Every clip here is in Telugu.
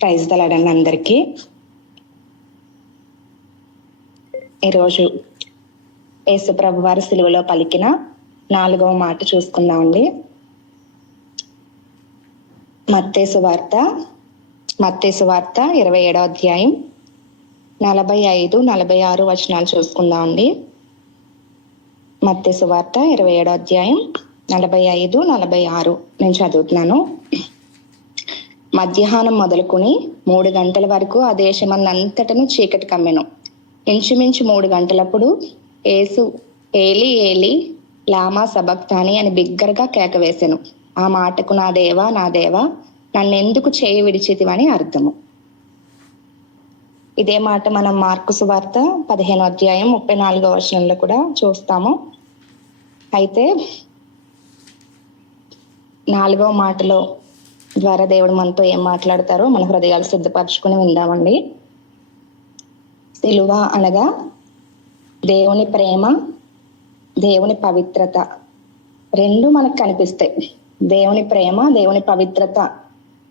ప్రైజ్ దలాడండి అందరికీ. ఈరోజు యేసుప్రభు వారి సిలువలో పలికిన 4వ మాట చూసుకుందామండి. మత్తయి సువార్త 27వ అధ్యాయం 45-46 వచనాలు చూసుకుందామండి. మత్తయి సువార్త 27వ అధ్యాయం 45-46 నేను చదువుతున్నాను. మధ్యాహ్నం మొదలుకొని 3 గంటల వరకు ఆ దేశమందంతటను చీకటి కమ్మెను. ఇంచుమించు 3 గంటలప్పుడు యేసు ఏలి ఏలి లామా సబక్తాని అని బిగ్గరగా కేక వేసెను. ఆ మాటకు నా దేవా నా దేవా నన్నెందుకు చేయి విడిచితివని అర్థము. ఇదే మాట మనం మార్కు సువార్త 15వ అధ్యాయం 34వ వచనంలో కూడా చూస్తాము. అయితే 4వ మాటలో ద్వారా దేవుడు మనతో ఏం మాట్లాడతారో మన హృదయాలు సిద్ధపరచుకుని విందామండి. సిలువ అనగా దేవుని ప్రేమ, దేవుని పవిత్రత రెండు మనకు కనిపిస్తాయి. దేవుని ప్రేమ, దేవుని పవిత్రత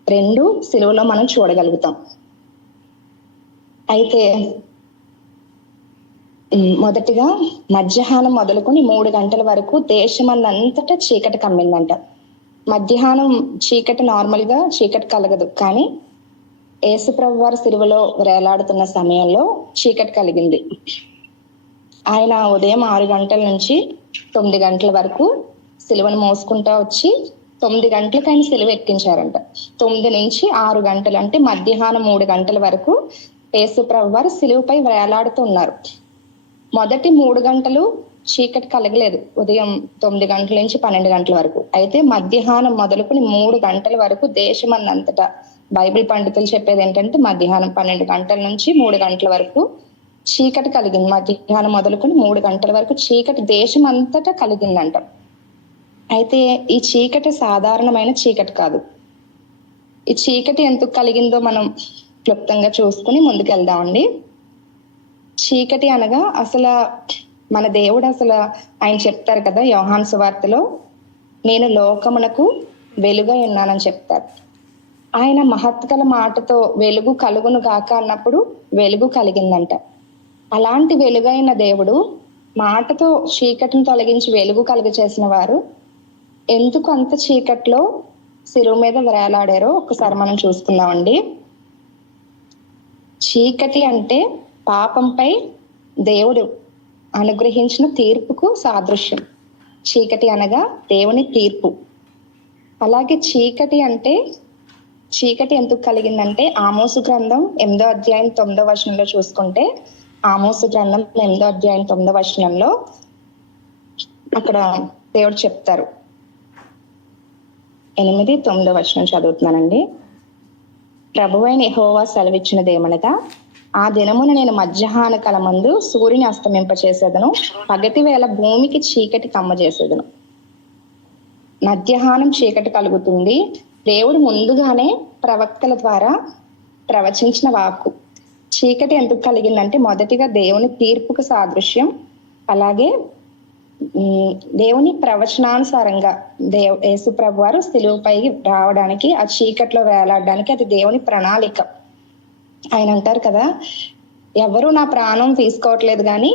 రెండు సిలువలో మనం చూడగలుగుతాం. అయితే మొదటిగా మధ్యాహ్నం మొదలుకొని 3 గంటల వరకు దేశమందంతటా చీకటి కమ్మిందంట. మధ్యాహ్నం చీకటి నార్మల్ గా చీకటి కలగదు, కానీ యేసుప్రభు వారి సిలువలో వేలాడుతున్న సమయంలో చీకటి కలిగింది. ఆయన ఉదయం 6 గంటల నుంచి 9 గంటల వరకు సిలువను మోసుకుంటా వచ్చి 9 గంటలకు ఆయన సిలువ ఎక్కించారంట. 9 నుంచి 6 గంటలు అంటే మధ్యాహ్నం 3 గంటల వరకు యేసుప్రభు వారు సిలువపై వేలాడుతూ ఉన్నారు. మొదటి 3 గంటలు చీకటి కలగలేదు, ఉదయం 9 గంటల నుంచి 12 గంటల వరకు. అయితే మధ్యాహ్నం మొదలుకొని 3 గంటల వరకు దేశమందంతటా బైబిల్ పండితులు చెప్పేది ఏంటంటే మధ్యాహ్నం 12 గంటల నుంచి 3 గంటల వరకు చీకటి కలిగింది. మధ్యాహ్నం మొదలుకొని 3 గంటల వరకు చీకటి దేశం అంతటా కలిగిందంట. అయితే ఈ చీకటి సాధారణమైన చీకటి కాదు. ఈ చీకటి ఎందుకు కలిగిందో మనం క్లుప్తంగా చూసుకుని ముందుకెళ్దామండి. చీకటి అనగా అసలు మన దేవుడు ఆయన చెప్తారు కదా యోహాను సువార్తలో, నేను లోకమునకు వెలుగై ఉన్నానని చెప్తారు. ఆయన మహత్కల మాటతో వెలుగు కలుగును గాక అన్నప్పుడు వెలుగు కలిగిందంట. అలాంటి వెలుగైన దేవుడు మాటతో చీకటిని తొలగించి వెలుగు కలుగ చేసిన వారు ఎందుకు అంత చీకట్లో సిలువ మీద వేలాడారో ఒకసారి మనం చూసుకుందామండి. చీకటి అంటే పాపంపై దేవుడు అనుగ్రహించిన తీర్పుకు సాదృశ్యం. చీకటి అనగా దేవుని తీర్పు. అలాగే చీకటి ఎందుకు కలిగిందంటే ఆమోసు గ్రంథం 8వ అధ్యాయం 9వ వచనంలో చూసుకుంటే, ఆమోసు గ్రంథం 8వ అధ్యాయం 9వ వచనంలో అక్కడ దేవుడు చెప్తారు. 8-9 వచనం చదువుతున్నానండి. ప్రభువైన యెహోవా సెలవిచ్చినదేమనగా, ఆ దినమున నేను మధ్యాహ్న కాలమందు సూర్యుని అస్తమింపచేసేదను, పగటి వేళ భూమికి చీకటి కమ్మజేసేదను. మధ్యాహ్నం చీకటి కలుగుతుంది. దేవుడు ముందుగానే ప్రవక్తల ద్వారా ప్రవచించిన వాక్కు. చీకటి ఎందుకు కలిగిందంటే మొదటిగా దేవుని తీర్పుకు సాదృశ్యం. అలాగే దేవుని ప్రవచనానుసారంగా యేసుప్రభు వారు సిలువపై రావడానికి, ఆ చీకట్లో వేలాడడానికి అది దేవుని ప్రణాళిక. ఆయన అంటారు కదా, ఎవరు నా ప్రాణం తీసుకోవట్లేదు కానీ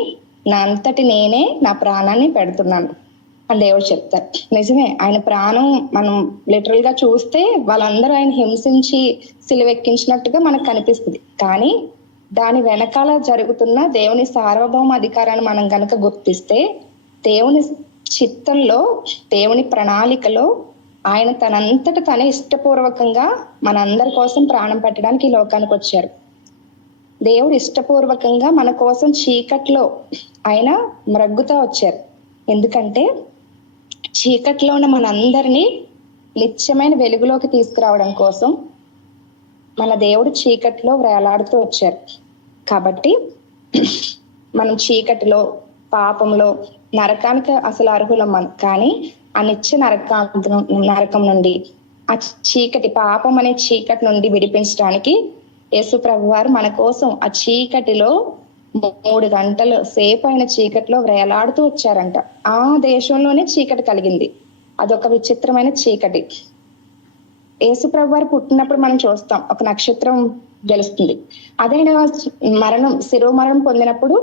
నా అంతటి నేనే నా ప్రాణాన్ని పెడుతున్నాను అని దేవుడు చెప్తారు. నిజమే, ఆయన ప్రాణం మనం లిటరల్ గా చూస్తే వాళ్ళందరూ ఆయన హింసించి సిలువెక్కించినట్టుగా మనకు కనిపిస్తుంది. కానీ దాని వెనకాల జరుగుతున్న దేవుని సార్వభౌమ అధికారాన్ని మనం గనక గుర్తిస్తే, దేవుని చిత్తంలో, దేవుని ప్రణాళికలో ఆయన తనంతట తనే ఇష్టపూర్వకంగా మనందరి కోసం ప్రాణం పెట్టడానికి ఈ లోకానికి వచ్చారు. దేవుడు ఇష్టపూర్వకంగా మన కోసం చీకట్లో ఆయన మ్రగ్గుతా వచ్చారు. ఎందుకంటే చీకట్లో ఉన్న మనందరినీ నిత్యమైన వెలుగులోకి తీసుకురావడం కోసం మన దేవుడు చీకట్లో వేలాడుతూ వచ్చారు. కాబట్టి మనం చీకటిలో, పాపంలో, నరకానికి అసలు అర్హులం మనం. కానీ ఆ నిత్య నరకం నుండి, ఆ చీకటి, పాపం అనే చీకటి నుండి విడిపించడానికి యేసుప్రభు వారు మన కోసం ఆ చీకటిలో 3 గంటల సేపు అయిన చీకటిలో వేలాడుతూ వచ్చారంట. ఆ దేశంలోనే చీకటి కలిగింది. అదొక విచిత్రమైన చీకటి. యేసు ప్రభు వారు పుట్టినప్పుడు మనం చూస్తాం, ఒక నక్షత్రం గెలుస్తుంది. అదే ఆయన శిలువ మరణం పొందినప్పుడు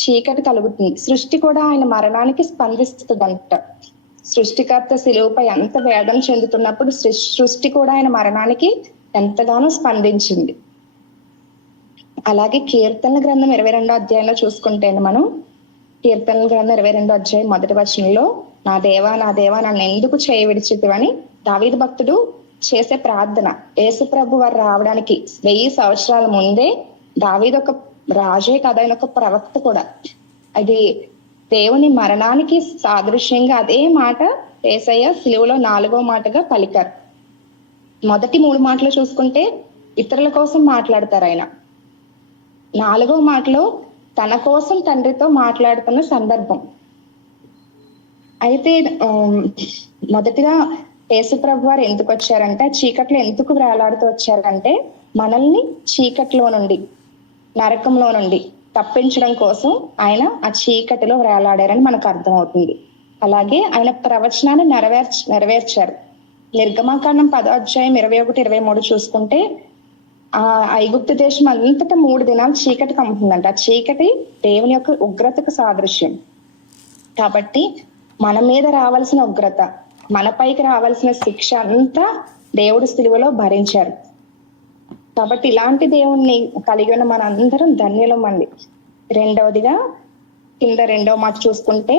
చీకటి కలుగుతుంది. సృష్టి కూడా ఆయన మరణానికి స్పందిస్తుందంట. సృష్టికర్త శిలువపై ఎంత వేదన చెందుతున్నప్పుడు సృష్టి కూడా ఆయన మరణానికి ఎంతగానో స్పందించింది. అలాగే కీర్తనల గ్రంథం 22వ అధ్యాయంలో చూసుకుంటే మనం కీర్తనల గ్రంథం 22వ అధ్యాయం 1వ వచనంలో, నా దేవా నా దేవా నన్ను ఎందుకు చేయి విడిచితివని దావీదు భక్తుడు చేసే ప్రార్థన. యేసు ప్రభు వారు రావడానికి 1000 సంవత్సరాల ముందే దావీదు ఒక రాజే కదా, ఆయన ఒక ప్రవక్త కూడా. అది దేవుని మరణానికి సాదృశ్యంగా అదే మాట యేసయ్య సిలువలో 4వ మాటగా పలికారు. మొదటి 3 మాటలు చూసుకుంటే ఇతరుల కోసం మాట్లాడతారు ఆయన. 4వ మాటలో తన కోసం తండ్రితో మాట్లాడుతున్న సందర్భం. అయితే మొదటిగా యేసు ప్రభు వారు ఎందుకు వచ్చారంటే, చీకట్లో ఎందుకు వేలాడుతూ వచ్చారంటే, మనల్ని చీకట్లో నుండి, నరకంలో నుండి తప్పించడం కోసం ఆయన ఆ చీకటిలో వేలాడారని మనకు అర్థమవుతుంది. అలాగే ఆయన ప్రవచనాన్ని నెరవేర్చారు. నిర్గమకాండం 10వ అధ్యాయం 21, 23 చూసుకుంటే, ఆ ఐగుప్తు దేశం అంతటా 3 దినాలు చీకటి కమ్ముతుందంట. ఆ చీకటి దేవుని యొక్క ఉగ్రతకు సాదృశ్యం. కాబట్టి మన మీద రావాల్సిన ఉగ్రత, మన పైకి రావాల్సిన శిక్ష అంతా దేవుడు సిలువలో భరించారు. కాబట్టి ఇలాంటి దేవుణ్ణి కలిగి ఉన్న మన అందరం ధన్యులం అండి. రెండవదిగా కింద 2వ మాట చూసుకుంటే,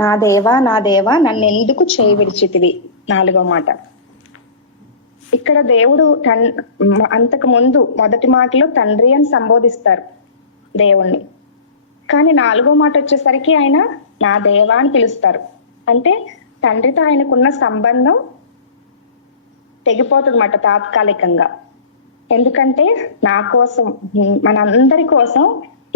నా దేవా నా దేవా నన్ను ఎందుకు చేయి విడిచితివి, 4వ మాట. ఇక్కడ దేవుడు అంతకు ముందు మొదటి మాటలో తండ్రి అని సంబోధిస్తారు దేవుణ్ణి. కానీ 4వ మాట వచ్చేసరికి ఆయన నా దేవా అని పిలుస్తారు. అంటే తండ్రితో ఆయనకున్న సంబంధం తెగిపోతుంది అన్నమాట తాత్కాలికంగా. ఎందుకంటే నా కోసం, మనందరి కోసం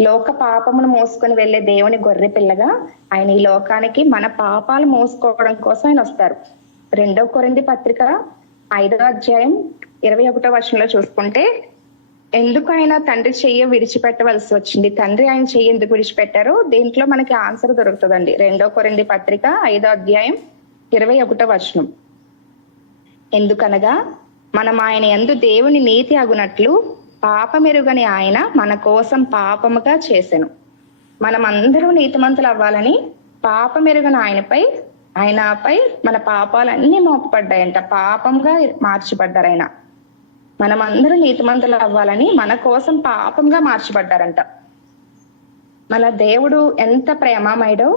లోక పాపమును మోసుకొని వెళ్లే దేవుని గొర్రె పిల్లగా ఆయన ఈ లోకానికి మన పాపాలు మోసుకోవడం కోసం ఆయన వస్తారు. 2వ కొరింథీ పత్రిక 5వ అధ్యాయం 21వ వచనంలో చూసుకుంటే, ఎందుకు ఆయన తండ్రి చెయ్యి విడిచిపెట్టవలసి వచ్చింది, తండ్రి ఆయన చెయ్యి ఎందుకు విడిచిపెట్టారో దీంట్లో మనకి ఆన్సర్ దొరుకుతుందండి. 2వ కొరింథీ పత్రిక 5వ అధ్యాయం 21వ వచనం. ఎందుకనగా మనం ఆయన యందు దేవుని నీతి అగునట్లు పాపమెరుగని ఆయన మన కోసం పాపముగా చేసెను. మనం అందరూ నీతిమంతులు అవ్వాలని పాపమెరుగని ఆయనపై మన పాపాలన్నీ మోపబడ్డాయంట, పాపంగా మార్చబడ్డారు ఆయన. మనం అందరూ నీతిమంతులు అవ్వాలని మన కోసం పాపంగా మార్చబడ్డారంట. మన దేవుడు ఎంత ప్రేమమయుడో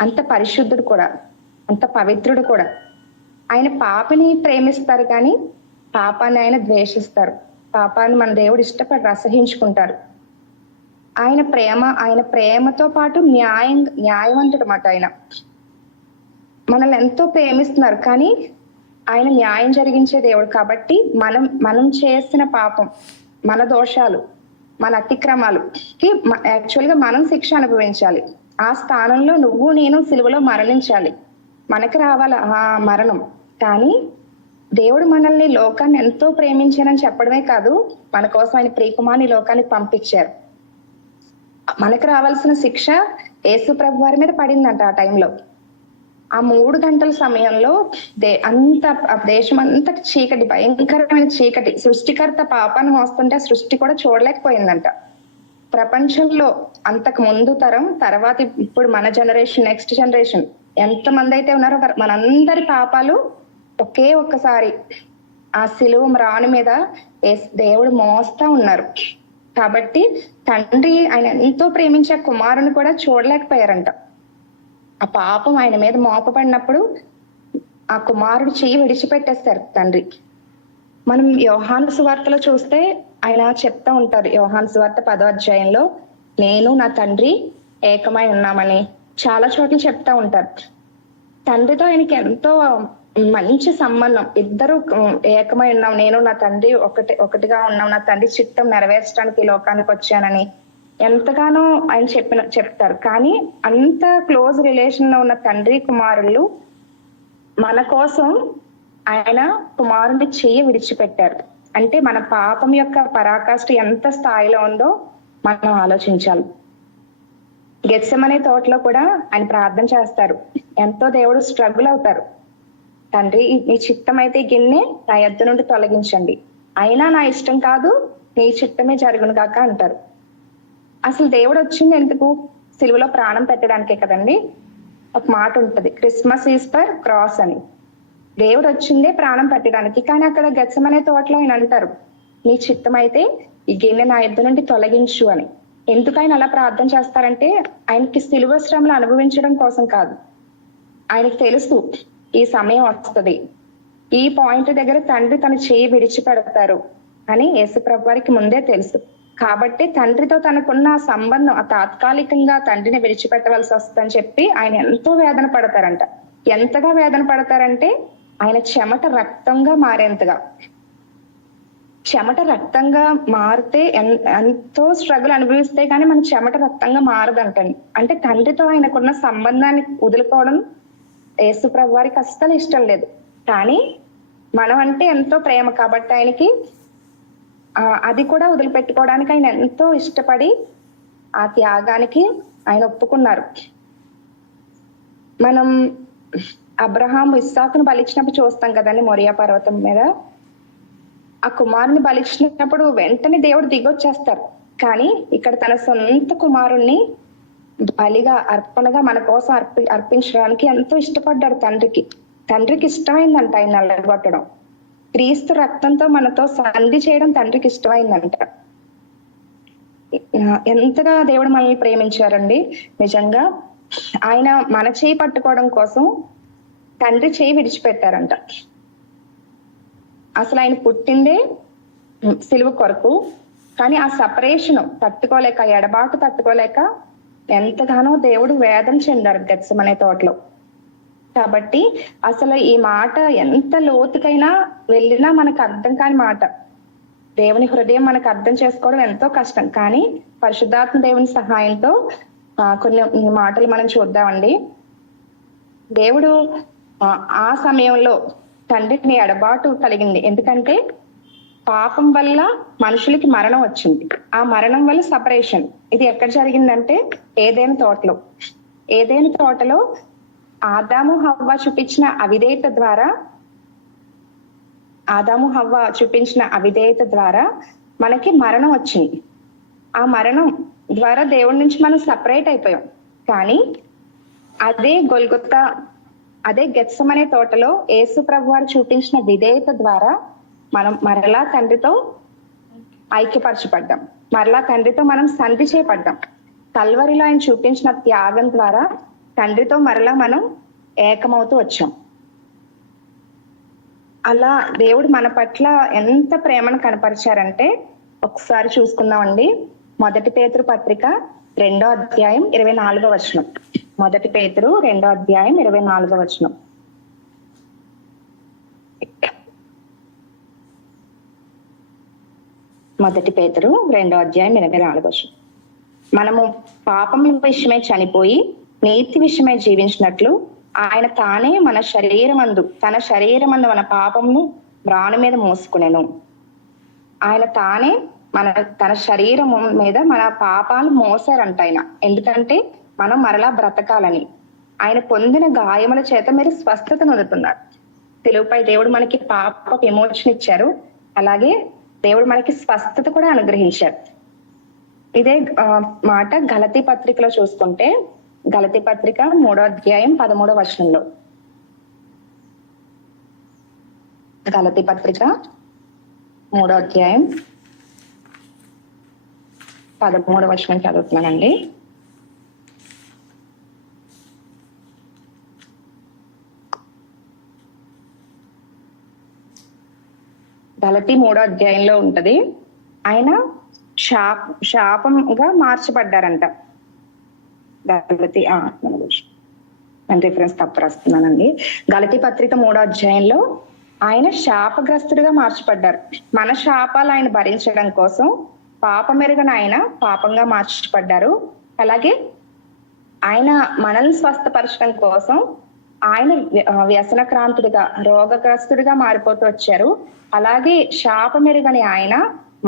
అంత పరిశుద్ధుడు కూడా, అంత పవిత్రుడు కూడా. ఆయన పాపిని ప్రేమిస్తారు కానీ పాపాన్ని ఆయన ద్వేషిస్తారు. పాపాన్ని మన దేవుడు ఇష్టపడి అసహించుకుంటారు. ఆయన ప్రేమతో పాటు న్యాయవంతుడు మాట. ఆయన మనల్ని ఎంతో ప్రేమిస్తున్నారు కానీ ఆయన న్యాయం జరిగించే దేవుడు. కాబట్టి మనం చేసిన పాపం, మన దోషాలు, మన అతిక్రమాలకి యాక్చువల్గా మనం శిక్ష అనుభవించాలి. ఆ స్థానంలో నువ్వు నేను సిలువలో మరణించాలి, మనకి రావాలి ఆ మరణం. కానీ దేవుడు మనల్ని లోకాన్ని ఎంతో ప్రేమించానని చెప్పడమే కాదు, మన కోసం ఆయన ప్రియకుమారుని లోకానికి పంపించారు. మనకు రావాల్సిన శిక్ష యేసు ప్రభు వారి మీద పడిందంట. ఆ టైంలో ఆ 3 గంటల సమయంలో దేశం అంతా చీకటి, భయంకరమైన చీకటి. సృష్టికర్త పాపాన్ని మోస్తుంటే సృష్టి కూడా చూడలేకపోయిందంట. ప్రపంచంలో అంతకు ముందు తరం, తర్వాత ఇప్పుడు మన జనరేషన్, నెక్స్ట్ జనరేషన్ ఎంతమంది అయితే ఉన్నారో మనందరి పాపాలు ఒకే ఒక్కసారి ఆ సిలువ రాణి మీద దేవుడు మోస్తా ఉన్నారు. కాబట్టి తండ్రి ఆయన ఎంతో ప్రేమించే కుమారుని కూడా చూడలేకపోయారంట. ఆ పాపం ఆయన మీద మోపబడినప్పుడు ఆ కుమారుడు చెయ్యి విడిచిపెట్టేస్తారు తండ్రి. మనం యోహాను సువార్తలో చూస్తే ఆయన చెప్తా ఉంటారు. యోహాను సువార్త 10వ అధ్యాయంలో నేను నా తండ్రి ఏకమై ఉన్నామని చాలా చోట్ల చెప్తా ఉంటారు. తండ్రితో ఆయనకి ఎంతో మంచి సంబంధం. ఇద్దరు ఏకమై ఉన్నాం, నేను నా తండ్రి ఒకటిగా ఉన్నాం, నా తండ్రి చిత్తం నెరవేర్చడానికి ఈ లోకానికి వచ్చానని ఎంతగానో ఆయన చెప్తారు. కానీ అంత క్లోజ్ రిలేషన్ లో ఉన్న తండ్రి కుమారులు మన కోసం ఆయన కుమారుని చెయ్యి విడిచిపెట్టారు. అంటే మన పాపం యొక్క పరాకాష్ఠ ఎంత స్థాయిలో ఉందో మనం ఆలోచించాలి. గెత్సెమనే తోటలో కూడా ఆయన ప్రార్థన చేస్తారు. ఎంతో దేవుడు స్ట్రగుల్ అవుతారు. తండ్రి నీ చిత్తం అయితే గిన్నె నా యొద్ద నుండి తొలగించండి, అయినా నా ఇష్టం కాదు నీ చిత్తమే జరుగును కాక అంటారు. అసలు దేవుడు వచ్చింది ఎందుకు? సిలువలో ప్రాణం పెట్టడానికే కదండి. ఒక మాట ఉంటది, క్రిస్మస్ ఈజ్ ఫర్ క్రాస్ అని. దేవుడు వచ్చిందే ప్రాణం పెట్టడానికి. కానీ అక్కడ గెత్సెమనే తోటలో ఆయన అంటారు, నీ చిత్తం అయితే ఈ గిన్నె నా యొద్ద నుండి తొలగించు అని. ఎందుకు ఆయన అలా ప్రార్థన చేస్తారంటే ఆయనకి సిలువ శ్రమలు అనుభవించడం కోసం కాదు. ఆయనకి తెలుసు ఈ సమయం వస్తుంది, ఈ పాయింట్ దగ్గర తండ్రి తన చేయి విడిచిపెడతారు అని యేసుప్రభు వారికి ముందే తెలుసు. కాబట్టి తండ్రితో తనకున్న సంబంధం తాత్కాలికంగా తండ్రిని విడిచిపెట్టవలసి వస్తుందని చెప్పి ఆయన ఎంతో వేదన పడతారంట. ఎంతగా వేదన పడతారంటే ఆయన చెమట రక్తంగా మారేంతగా. చెమట రక్తంగా మారితే ఎంతో స్ట్రగుల్ అనుభవిస్తే కానీ మన చెమట రక్తంగా మారదంటండి. అంటే తండ్రితో ఆయనకున్న సంబంధాన్ని వదులుకోవడం యేసుప్రభు వారికి అస్సలు ఇష్టం లేదు. కానీ మనం అంటే ఎంతో ప్రేమ కాబట్టి ఆయనకి అది కూడా వదిలిపెట్టుకోవడానికి ఆయన ఎంతో ఇష్టపడి ఆ త్యాగానికి ఆయన ఒప్పుకున్నారు. మనం అబ్రహాం ఇస్సాకును బలిచ్చినప్పుడు చూస్తాం కదండి, మొరియా పర్వతం మీద. ఆ కుమారుని బలిచ్చినప్పుడు వెంటనే దేవుడు దిగొచ్చేస్తారు. కానీ ఇక్కడ తన సొంత కుమారుణ్ణి బలిగా అర్పణగా మన కోసం అర్పించడానికి ఎంతో ఇష్టపడ్డాడు తండ్రికి ఇష్టమైందంట ఆయన నల్లగొట్టడం. క్రీస్తు రక్తంతో మనతో సంధి చేయడం తండ్రికి ఇష్టమైందంట. ఎంతగా దేవుడు మనల్ని ప్రేమించారండి. నిజంగా ఆయన మన చేయి పట్టుకోవడం కోసం తండ్రి చేయి విడిచిపెట్టారంట. అసలు ఆయన పుట్టిందే సిలువ కొరకు. కానీ ఆ సపరేషన్ తట్టుకోలేక, ఎడబాటు తట్టుకోలేక ఎంతగానో దేవుడు వేదన చెందారు గెత్సెమనే తోటలో. కాబట్టి అసలు ఈ మాట ఎంత లోతుకైనా వెళ్ళినా మనకు అర్థం కాని మాట. దేవుని హృదయం మనకు అర్థం చేసుకోవడం ఎంతో కష్టం. కానీ పరిశుద్ధాత్మ దేవుని సహాయంతో కొన్ని మాటలు మనం చూద్దామండి. దేవుడు ఆ సమయంలో తండ్రికి ఎడబాటు కలిగింది. ఎందుకంటే పాపం వల్ల మనుషులకి మరణం వచ్చింది. ఆ మరణం వల్ల సపరేషన్. ఇది ఎక్కడ జరిగిందంటే ఏదైనా తోటలో ఆదాము హవ్వ చూపించిన అవిధేయత ద్వారా మనకి మరణం వచ్చింది. ఆ మరణం ద్వారా దేవుడి నుంచి మనం సపరేట్ అయిపోయాం. కానీ అదే గెత్సెమనే తోటలో యేసు ప్రభు వారు చూపించిన విధేయత ద్వారా మనం మరలా తండ్రితో ఐక్యపరచబడ్డాం. మరలా తండ్రితో మనం సంధి చేయబడ్డాం. కల్వరిలో ఆయన చూపించిన త్యాగం ద్వారా తండ్రితో మరలా మనం ఏకమవుతూ వచ్చాం. అలా దేవుడు మన పట్ల ఎంత ప్రేమను కనపరిచారంటే ఒకసారి చూసుకుందామండి. 1 పేతురు పత్రిక 2వ అధ్యాయం 24వ వచనం. 1 పేతురు 2వ అధ్యాయం 24వ వచనం. మొదటి పేతురు 2వ అధ్యాయం 24వ వచనం. మనము పాపం విషయమై చనిపోయి నీతి విషయమై జీవించినట్లు ఆయన తానే తన శరీరమందు మన పాపమును మ్రాను మీద మోసుకునేను. ఆయన తానే తన శరీరం మీద మన పాపాలు మోసారంట ఆయన. ఎందుకంటే మనం మరలా బ్రతకాలని. ఆయన పొందిన గాయముల చేత మీరు స్వస్థత నొందుతున్నారు. తెలుగుపై దేవుడు మనకి పాప విమోచన ఇచ్చారు. అలాగే దేవుడు మనకి స్వస్థత కూడా అనుగ్రహించారు. ఇదే మాట గలతీ పత్రికలో చూసుకుంటే, గలతీ పత్రిక 3వ అధ్యాయం 13వ వచనంలో, గలతీ పత్రిక 3వ అధ్యాయం 13వ వచనం చదువుతున్నానండి. గలతీ 3వ అధ్యాయంలో ఉంటది. ఆయన శాపంగా మార్చబడ్డారంట. గలతీ నేను రిఫరెన్స్ తప్పు రాస్తున్నానండి. గలతీ పత్రిక 3వ అధ్యాయంలో ఆయన శాపగ్రస్తుడిగా మార్చబడ్డారు. మన శాపాలు ఆయన భరించడం కోసం పాపమెరుగని ఆయన పాపంగా మార్చబడ్డారు. అలాగే ఆయన మనల్ని స్వస్థపరచడం కోసం ఆయన వ్యసనక్రాంతుడిగా, రోగగ్రస్తుడిగా మారిపోతూ వచ్చారు. అలాగే శాపమెరుగని ఆయన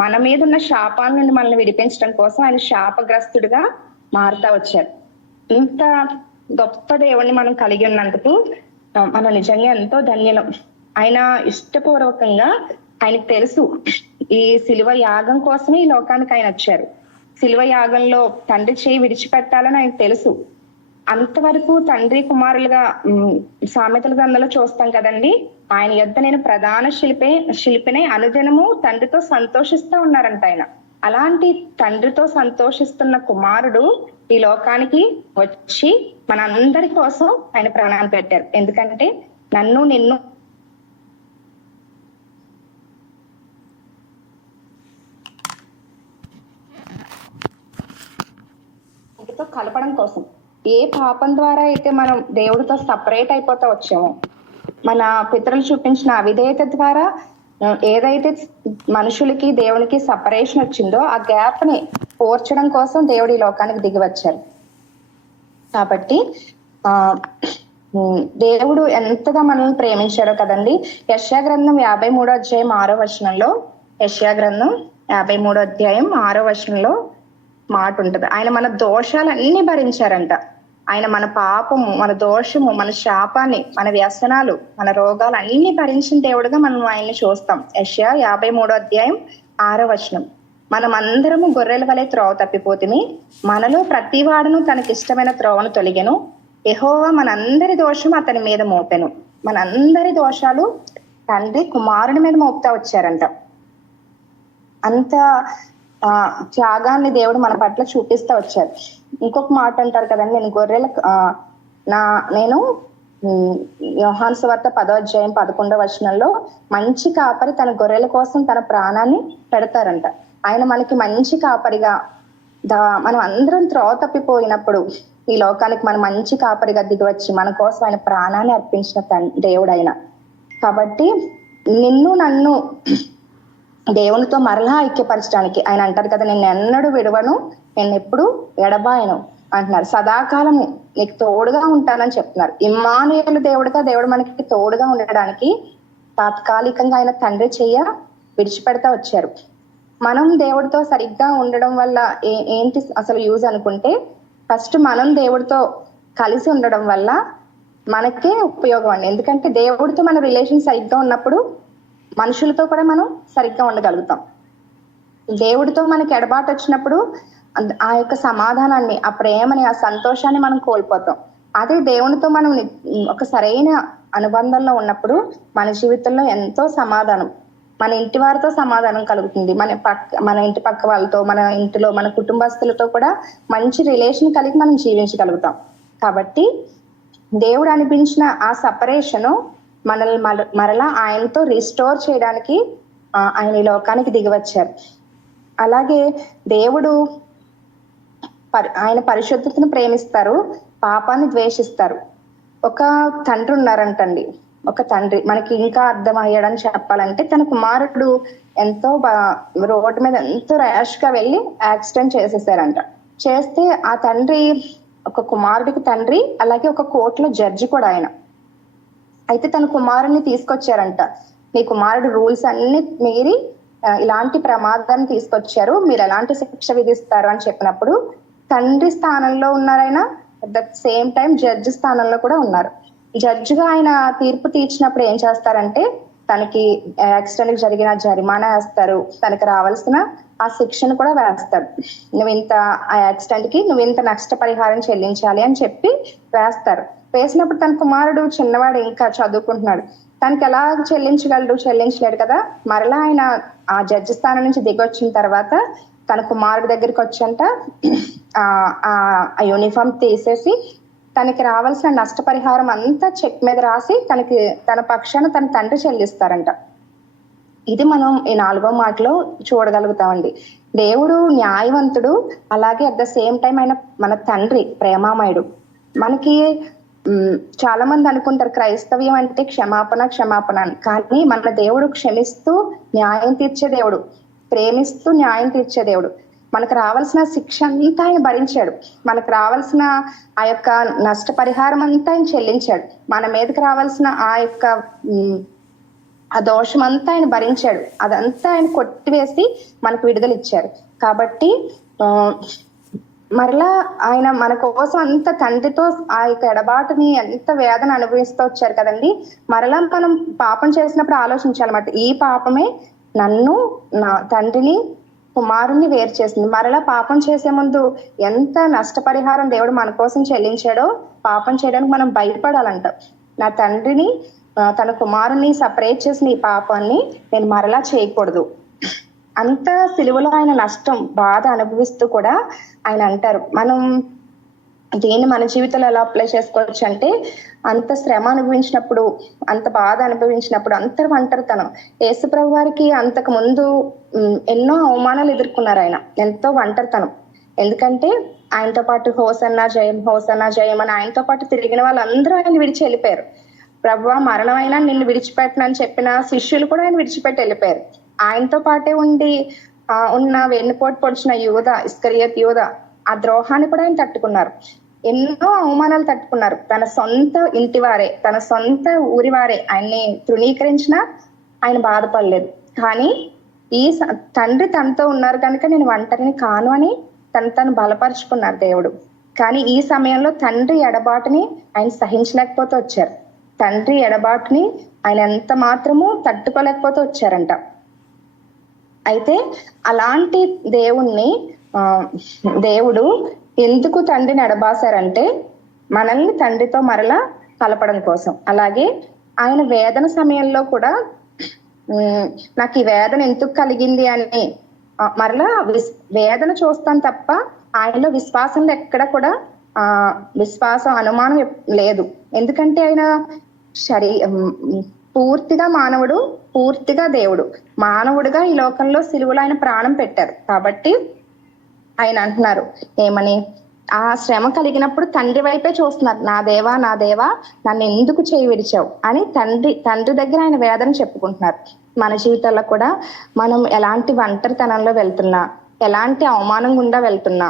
మన మీద ఉన్న శాపాల నుండి మనల్ని విడిపించడం కోసం ఆయన శాపగ్రస్తుడిగా మారుతా వచ్చారు. ఇంత గొప్ప దేవుణ్ణి మనం కలిగి ఉన్నందుకు మనం నిజంగా ఎంతో ధన్యులం. ఆయన ఇష్టపూర్వకంగా ఆయనకు తెలుసు ఈ శిలువ యాగం కోసమే ఈ లోకానికి ఆయన వచ్చారు. శిలువ యాగంలో తండ్రి చేయి విడిచిపెట్టాలని ఆయనకు తెలుసు. అంతవరకు తండ్రి కుమారులుగా సామెతల గ్రంథంలో చూస్తాం కదండి. ఆయన యొద్ద నేను ప్రధాన శిల్పినే అనుదినము తండ్రితో సంతోషిస్తూ ఉన్నారంట ఆయన. అలాంటి తండ్రితో సంతోషిస్తున్న కుమారుడు ఈ లోకానికి వచ్చి మన అందరి కోసం ఆయన ప్రాణాలు పెట్టారు. ఎందుకంటే నన్ను నిన్ను కలపడం కోసం. ఏ పాపం ద్వారా అయితే మనం దేవుడితో సపరేట్ అయిపోతా వచ్చామో, మన పితరులు చూపించిన అవిధేయత ద్వారా ఏదైతే మనుషులకి దేవునికి సపరేషన్ వచ్చిందో ఆ గ్యాప్ ని పోర్చడం కోసం దేవుడు ఈ లోకానికి దిగి వచ్చారు. కాబట్టి దేవుడు ఎంతగా మనల్ని ప్రేమించారో కదండి. యెషయా గ్రంథం 53వ అధ్యాయం 6వ వచనంలో, యెషయా గ్రంథం 53వ అధ్యాయం 6వ వచనంలో మాట ఉంటది. ఆయన మన దోషాలన్నీ భరించారంట. ఆయన మన పాపము, మన దోషము, మన శాపాన్ని, మన వ్యసనాలు, మన రోగాలు అన్ని భరించిన దేవుడుగా మనం ఆయన్ని చూస్తాం. యెషయా 53వ అధ్యాయం 6వ వచనం, మనం అందరము గొర్రెల వలె త్రోవ తప్పిపోతిమి, మనలో ప్రతి వాడును తనకిష్టమైన త్రోవను తొలగెను, యెహోవా మనందరి దోషం అతని మీద మోపెను. మనందరి దోషాలు తండ్రి కుమారుని మీద మోపుతా వచ్చారంట. అంత త్యాగాన్ని దేవుడు మన పట్ల చూపిస్తా వచ్చారు. ఇంకొక మాట అంటారు కదండి, నేను యోహాను సువార్త 10వ అధ్యాయం 11వ వచనంలో, మంచి కాపరి తన గొర్రెల కోసం తన ప్రాణాన్ని పెడతారంట. ఆయన మనకి మంచి కాపరిగా, మనం అందరం త్రోవ తప్పిపోయినప్పుడు ఈ లోకానికి మన మంచి కాపరిగా దిగివచ్చి మన కోసం ఆయన ప్రాణాన్ని అర్పించిన దేవుడు ఆయన. కాబట్టి నిన్ను నన్ను దేవునితో మరలా ఐక్యపరచడానికి ఆయన అంటారు కదా, నేను ఎన్నడూ విడవను, నేను ఎప్పుడు ఎడబాయను అంటున్నారు. సదాకాలము నీకు తోడుగా ఉంటానని చెప్తున్నారు. ఇమ్మానుయేలు దేవుడుగా దేవుడు మనకి తోడుగా ఉండడానికి తాత్కాలికంగా ఆయన తండ్రి చెయ్య విడిచిపెడతా వచ్చారు. మనం దేవుడితో సరిగ్గా ఉండడం వల్ల ఏంటి అసలు యూజ్ అనుకుంటే, ఫస్ట్ మనం దేవుడితో కలిసి ఉండడం వల్ల మనకే ఉపయోగం అండి. ఎందుకంటే దేవుడితో మన రిలేషన్ సరిగ్గా ఉన్నప్పుడు మనుషులతో కూడా మనం సరిగ్గా ఉండగలుగుతాం. దేవుడితో మనకి ఎడబాటు వచ్చినప్పుడు ఆ యొక్క సమాధానాన్ని, ఆ ప్రేమని, ఆ సంతోషాన్ని మనం కోల్పోతాం. అదే దేవునితో మనం ఒక సరైన అనుబంధంలో ఉన్నప్పుడు మన జీవితంలో ఎంతో సమాధానం, మన ఇంటి వారితో సమాధానం కలుగుతుంది, మన ఇంటి పక్క వాళ్ళతో, మన ఇంటిలో మన కుటుంబస్తులతో కూడా మంచి రిలేషన్ కలిగి మనం జీవించగలుగుతాం. కాబట్టి దేవుడు అనిపించిన ఆ సపరేషను మనల్ని మరలా ఆయనతో రిస్టోర్ చేయడానికి ఆయన ఈ లోకానికి దిగివచ్చారు. అలాగే దేవుడు ఆయన పరిశుద్ధతను ప్రేమిస్తారు, పాపాన్ని ద్వేషిస్తారు. ఒక తండ్రి ఉన్నారంటండి, ఒక తండ్రి మనకి ఇంకా అర్థం అయ్యాడని చెప్పాలంటే, తన కుమారుడు ఎంతో రోడ్డు మీద ఎంతో ర్యాష్ గా వెళ్ళి యాక్సిడెంట్ చేసేసారంట. చేస్తే ఆ తండ్రి ఒక కుమారుడికి తండ్రి, అలాగే ఒక కోర్టులో జడ్జి కూడా ఆయన. అయితే తన కుమారుడిని తీసుకొచ్చారంట. మీ కుమారుడు రూల్స్ అన్ని మీరి ఇలాంటి ప్రమాదాన్ని తీసుకొచ్చారు, మీరు ఎలాంటి శిక్ష విధిస్తారు అని చెప్పినప్పుడు తండ్రి స్థానంలో ఉన్నారైనా, at the same time judge స్థానంలో కూడా ఉన్నారు. జడ్జిగా ఆయన తీర్పు తీర్చినప్పుడు ఏం చేస్తారంటే, తనకి యాక్సిడెంట్ జరిగిన జరిమానా వేస్తారు, తనకి రావాల్సిన ఆ శిక్షను కూడా వేస్తారు. ఆ యాక్సిడెంట్ కి నువ్వు ఇంత నష్టపరిహారం చెల్లించాలి అని చెప్పి వేస్తారు. వేసినప్పుడు తన కుమారుడు చిన్నవాడు, ఇంకా చదువుకుంటున్నాడు, తనకి ఎలా చెల్లించలేడు కదా. మరలా ఆయన ఆ జడ్జి స్థానం నుంచి దిగొచ్చిన తర్వాత తన కుమారుడి దగ్గరికి వచ్చంట ఆ యూనిఫామ్ తీసేసి తనకి రావాల్సిన నష్టపరిహారం అంతా చెక్ మీద రాసి తన పక్షాన తన తండ్రి చెల్లిస్తారంట. ఇది మనం ఈ 4వ మాటలో చూడగలుగుతామండి. దేవుడు న్యాయవంతుడు, అలాగే అట్ ద సేమ్ టైం ఆయన మన తండ్రి ప్రేమామయుడు. మనకి చాలా మంది అనుకుంటారు క్రైస్తవ్యం అంటే క్షమాపణ అని. కానీ మన దేవుడు క్షమిస్తూ న్యాయం తీర్చే దేవుడు, ప్రేమిస్తూ న్యాయం తీర్చే దేవుడు. మనకు రావాల్సిన శిక్ష అంతా ఆయన భరించాడు, మనకు రావాల్సిన ఆ యొక్క నష్టపరిహారం అంతా ఆయన చెల్లించాడు, మన మీదకి రావాల్సిన ఆ దోషం అంతా ఆయన భరించాడు. అదంతా ఆయన కొట్టివేసి మనకు విడుదల ఇచ్చారు. కాబట్టి మరలా ఆయన మన కోసం అంత తండ్రితో ఆ యొక్క ఎడబాటుని ఎంత వేదన అనుభవిస్తూ వచ్చారు కదండి. మరలా మనం పాపం చేసినప్పుడు ఆలోచించాలన్నమాట, ఈ పాపమే నన్ను, నా తండ్రిని, కుమారుణ్ణి వేరు చేసింది. మరలా పాపం చేసే ముందు ఎంత నష్టపరిహారం దేవుడు మన కోసం చెల్లించాడో పాపం చేయడానికి మనం భయపడాలంట. నా తండ్రిని, తన కుమారుని సపరేట్ చేసిన ఈ పాపాన్ని నేను మరలా చేయకూడదు. అంత సిలువలో ఆయన నష్టం, బాధ అనుభవిస్తూ కూడా ఆయన అంటారు. మనం దీన్ని మన జీవితంలో ఎలా అప్లై చేసుకోవచ్చు అంటే, అంత శ్రమ అనుభవించినప్పుడు, అంత బాధ అనుభవించినప్పుడు, అంత ఒంటరితనం. యేసుప్రభు వారికి అంతకు ముందు ఎన్నో అవమానాలు ఎదుర్కొన్నారు ఆయన, ఎంతో ఒంటరితనం. ఎందుకంటే ఆయనతో పాటు హోసన్నా జయం, హోసన్నా జయం అని ఆయనతో పాటు తిరిగిన వాళ్ళందరూ ఆయన విడిచి వెళ్ళిపోయారు. ప్రభువా మరణమైనా నిన్ను విడిచిపెట్టనని చెప్పిన శిష్యులు కూడా ఆయన విడిచిపెట్టి వెళ్ళిపోయారు. ఆయనతో పాటే ఉండి ఉన్న వెన్నుపోటు పొడిచిన యూదా, ఇస్కరియోతు యూదా, ఆ ద్రోహాన్ని కూడా ఆయన తట్టుకున్నారు. ఎన్నో అవమానాలు తట్టుకున్నారు. తన సొంత ఇంటి వారే, తన సొంత ఊరి వారే ఆయన్ని తృణీకరించినా ఆయన బాధపడలేదు. కానీ ఈ తండ్రి తనతో ఉన్నారు కనుక నేను ఒంటరిని కాను అని తను బలపరుచుకున్నారు దేవుడు. కానీ ఈ సమయంలో తండ్రి ఎడబాటుని ఆయన సహించలేకపోతే వచ్చారు. తండ్రి ఎడబాటుని ఆయన ఎంత మాత్రమూ తట్టుకోలేకపోతే వచ్చారంట. అయితే అలాంటి దేవుడు ఎందుకు తండ్రిని ఎడబాసారంటే, మనల్ని తండ్రితో మరలా కలపడం కోసం. అలాగే ఆయన వేదన సమయంలో కూడా నాకు ఈ వేదన ఎందుకు కలిగింది అని మరలా వేదన చూస్తాను తప్ప ఆయనలో విశ్వాసంలో ఎక్కడ కూడా విశ్వాసం, అనుమానం లేదు. ఎందుకంటే ఆయన పూర్తిగా మానవుడు, పూర్తిగా దేవుడు. మానవుడిగా ఈ లోకంలో సిలువలో ఆయన ప్రాణం పెట్టారు. కాబట్టి ఆయన అంటున్నారు ఏమని, ఆ శ్రమ కలిగినప్పుడు తండ్రి వైపే చూస్తున్నారు. నా దేవా, నా దేవా, నన్ను ఎందుకు చేయి విడిచావు అని తండ్రి దగ్గర ఆయన వేదన చెప్పుకుంటున్నారు. మన జీవితాల్లో కూడా మనం ఎలాంటి ఒంటరితనంలో వెళ్తున్నా, ఎలాంటి అవమానం గుండా వెళ్తున్నా,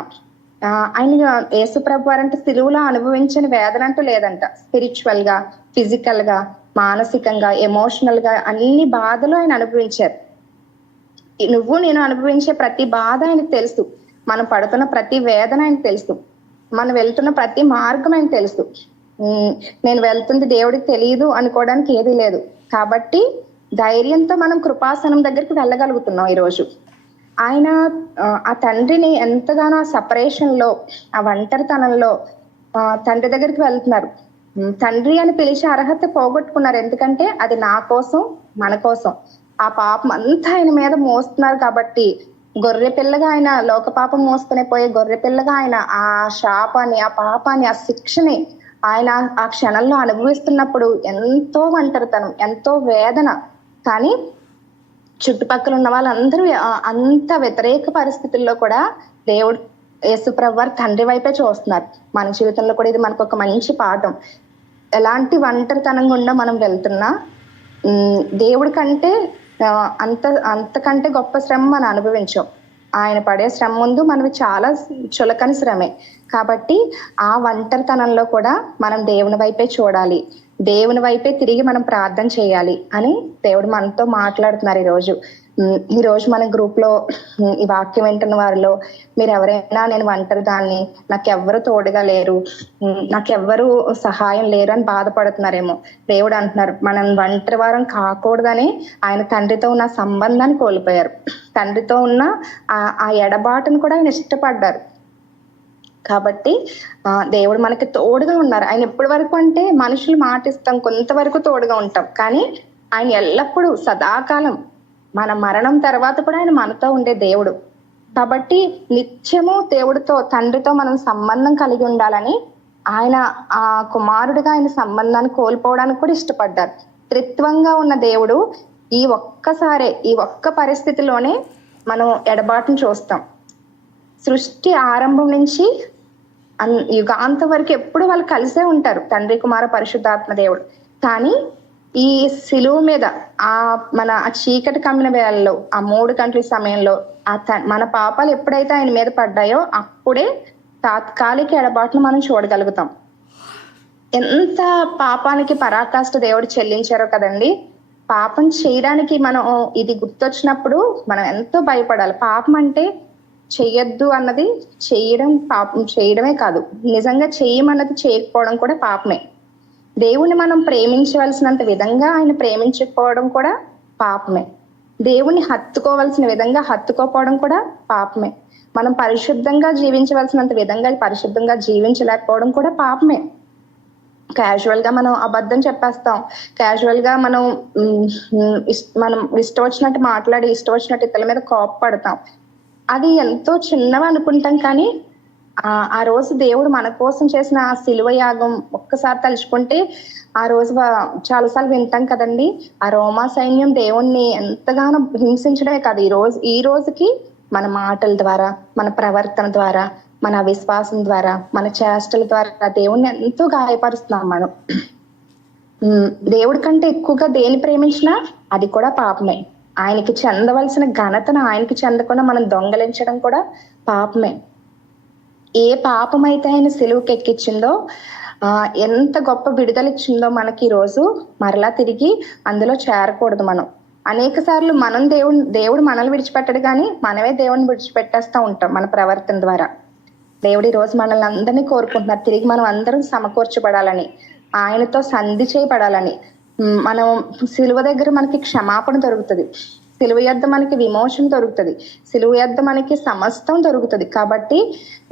ఆయన యేసుప్రభు వారంటే సిలువలో అనుభవించిన వేదన అంటూ లేదంట. స్పిరిచువల్ గా, ఫిజికల్ గా, మానసికంగా, ఎమోషనల్ గా అన్ని బాధలు ఆయన అనుభవించారు. నువ్వు నేను అనుభవించే ప్రతి బాధ ఆయనకు తెలుసు. మనం పడుతున్న ప్రతి వేదన ఆయనకు తెలుసు. మనం వెళ్తున్న ప్రతి మార్గం ఆయనకు తెలుసు. నేను వెళ్తుంది దేవుడికి తెలియదు అనుకోవడానికి ఏది లేదు. కాబట్టి ధైర్యంతో మనం కృపాసనం దగ్గరికి వెళ్ళగలుగుతున్నాం ఈరోజు. ఆయన ఆ తండ్రిని ఎంతగానో ఆ సపరేషన్ లో, ఆ ఒంటరితనంలో తండ్రి దగ్గరికి వెళ్తున్నారు. తండ్రి అని పిలిచే అర్హత పోగొట్టుకున్నారు. ఎందుకంటే అది నా కోసం, మన కోసం. ఆ పాపం అంతా ఆయన మీద మోస్తున్నారు కాబట్టి, గొర్రె పిల్లగా ఆయన లోక పాపం మోసుకునే పోయే గొర్రె పిల్లగా ఆయన ఆ శాపాన్ని, ఆ పాపాన్ని, ఆ శిక్షని ఆయన ఆ క్షణంలో అనుభవిస్తున్నప్పుడు ఎంతో ఒంటరితనం, ఎంతో వేదన. కానీ చుట్టుపక్కల ఉన్న వాళ్ళందరూ అంత వ్యతిరేక పరిస్థితుల్లో కూడా దేవుడు, యేసుప్రభు వారు తండ్రి వైపే చూస్తున్నారు. మన జీవితంలో కూడా ఇది మనకు ఒక మంచి పాఠం. ఎలాంటి ఒంటరితనం గుండా మనం వెళ్తున్నా దేవుడి కంటే అంతకంటే గొప్ప శ్రమ మనం అనుభవించాం. ఆయన పడే శ్రమ ముందు మనవి చాలా చులకని శ్రమే. కాబట్టి ఆ ఒంటరితనంలో కూడా మనం దేవుని వైపే చూడాలి, దేవుని వైపే తిరిగి మనం ప్రార్థన చేయాలి అని దేవుడు మనతో మాట్లాడుతున్నారు ఈ రోజు మన గ్రూప్ లో ఈ వాక్యం వింటున్న వారిలో మీరు ఎవరైనా నేను ఒంటరి దాన్ని, నాకెవ్వరు తోడుగా లేరు, నాకెవ్వరు సహాయం లేరు అని బాధపడుతున్నారేమో. దేవుడు అంటున్నారు మనం ఒంటరి వారం కాకూడదని ఆయన తండ్రితో ఉన్న సంబంధాన్ని కోల్పోయారు. తండ్రితో ఉన్న ఆ ఎడబాటును కూడా ఆయన ఇష్టపడ్డారు. కాబట్టి దేవుడు మనకి తోడుగా ఉన్నారు. ఆయన ఎప్పటి వరకు అంటే మనుషులు మాటిస్తాం, కొంతవరకు తోడుగా ఉంటాం. కానీ ఆయన ఎల్లప్పుడూ సదాకాలం, మన మరణం తర్వాత కూడా ఆయన మనతో ఉండే దేవుడు. కాబట్టి నిత్యము దేవుడితో, తండ్రితో మనం సంబంధం కలిగి ఉండాలని ఆయన ఆ కుమారుడిగా ఆయన సంబంధాన్ని కోల్పోవడానికి కూడా ఇష్టపడ్డారు. త్రిత్వంగా ఉన్న దేవుడు ఈ ఒక్క పరిస్థితిలోనే మనం ఎడబాటును చూస్తాం. సృష్టి ఆరంభం నుంచి యుగాంతం వరకు ఎప్పుడు వాళ్ళు కలిసే ఉంటారు, తండ్రి, కుమార, పరిశుద్ధాత్మ దేవుడు. కానీ ఈ సిలువ మీద మన చీకటి కమ్మిన వేళల్లో, ఆ 3 గంటల సమయంలో మన పాపాలు ఎప్పుడైతే ఆయన మీద పడ్డాయో అప్పుడే తాత్కాలిక ఎడబాటును మనం చూడగలుగుతాం. ఎంత పాపానికి పరాకాష్ట దేవుడు చెల్లించారో కదండి. పాపం చేయడానికి మనం ఇది గుర్తొచ్చినప్పుడు మనం ఎంతో భయపడాలి. పాపం అంటే చెయ్యొద్దు అన్నది చేయడం పాపం, చేయడమే కాదు, నిజంగా చెయ్యమన్నది చేయకపోవడం కూడా పాపమే. దేవుణ్ణి మనం ప్రేమించవలసినంత విధంగా ఆయన ప్రేమించకపోవడం కూడా పాపమే. దేవుణ్ణి హత్తుకోవలసిన విధంగా హత్తుకోపోవడం కూడా పాపమే. మనం పరిశుద్ధంగా జీవించవలసినంత విధంగా పరిశుద్ధంగా జీవించలేకపోవడం కూడా పాపమే. క్యాజువల్ గా మనం అబద్ధం చెప్పేస్తాం, క్యాజువల్ గా మనం మనం ఇష్టం వచ్చినట్టు మాట్లాడి ఇష్టం వచ్చినట్టు ఇతరుల మీద కోపపడతాం. అది ఎంతో చిన్నవి అనుకుంటాం, కానీ ఆ రోజు దేవుడు మన కోసం చేసిన ఆ శిలువ యాగం ఒక్కసారి తలుచుకుంటే, ఆ రోజు చాలాసార్లు వింటాం కదండి, ఆ రోమా సైన్యం దేవుణ్ణి ఎంతగానో హింసించడమే కాదు, ఈ రోజుకి మన మాటల ద్వారా, మన ప్రవర్తన ద్వారా, మన విశ్వాసం ద్వారా, మన చేష్టల ద్వారా దేవుణ్ణి ఎంతో గాయపరుస్తున్నాం మనం. దేవుడి కంటే ఎక్కువగా దేని ప్రేమించినా అది కూడా పాపమే. ఆయనకి చెందవలసిన ఘనతను ఆయనకి చెందకుండా మనం దొంగలించడం కూడా పాపమే. ఏ పాపం అయితే ఆయన సిలువుకి ఎక్కించిందో, ఎంత గొప్ప విడుదల ఇచ్చిందో మనకి ఈ రోజు మరలా తిరిగి అందులో చేరకూడదు. మనం అనేక సార్లు దేవుడు మనల్ని విడిచిపెట్టడు, కానీ మనమే దేవుడిని విడిచిపెట్టేస్తా ఉంటాం మన ప్రవర్తన ద్వారా. దేవుడు ఈ రోజు మనల్ని అందరినీ కోరుకుంటున్నారు, తిరిగి మనం అందరం సమకూర్చబడాలని, ఆయనతో సంధి చేయబడాలని. మనం సిలువ దగ్గర మనకి క్షమాపణ దొరుకుతుంది, సిలువ యొద్ద మనకి విమోచన దొరుకుతుంది, సిలువ యొద్ద మనకి సమస్తం దొరుకుతుంది. కాబట్టి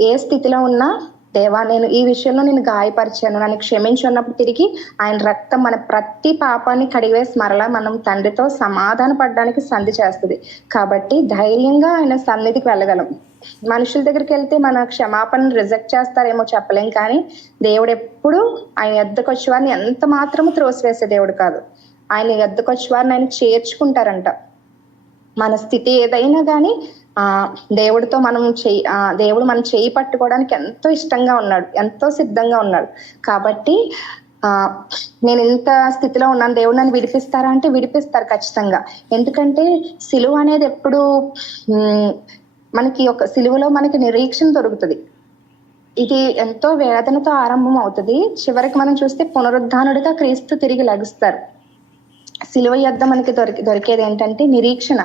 ఏ స్థితిలో ఉన్నా, దేవా నేను ఈ విషయంలో నేను గాయపరిచాను, నన్ను క్షమించు అన్నప్పుడు తిరిగి ఆయన రక్తం మన ప్రతి పాపాన్ని కడిగివేసి మరలా మనం తండ్రితో సమాధాన పడడానికి సంధి చేస్తుంది. కాబట్టి ధైర్యంగా ఆయన సన్నిధికి వెళ్ళగలం. మనుషుల దగ్గరికి వెళ్తే మన క్షమాపణ రిజెక్ట్ చేస్తారేమో చెప్పలేం, కానీ దేవుడు ఎప్పుడు ఆయన ఎద్దకు వచ్చేవారిని ఎంత మాత్రము త్రోసివేసే దేవుడు కాదు. ఆయన ఎద్దకు వచ్చేవారిని ఆయన చేర్చుకుంటారంట. మన స్థితి ఏదైనా కానీ దేవుడితో దేవుడు మనం చేయి పట్టుకోవడానికి ఎంతో ఇష్టంగా ఉన్నాడు, ఎంతో సిద్ధంగా ఉన్నాడు. కాబట్టి నేను ఇంత స్థితిలో ఉన్నాను, దేవుడు నన్ను విడిపిస్తారా అంటే విడిపిస్తారు ఖచ్చితంగా. ఎందుకంటే సిలువ అనేది ఎప్పుడు మనకి ఒక సిలువలో మనకి నిరీక్షణ దొరుకుతుంది. ఇది ఎంతో వేదనతో ఆరంభం అవుతుంది, చివరికి మనం చూస్తే పునరుద్ధానుడిగా క్రీస్తు తిరిగి లభిస్తారు. సిలువ యొద్ద మనకి దొరికేది ఏంటంటే నిరీక్షణ.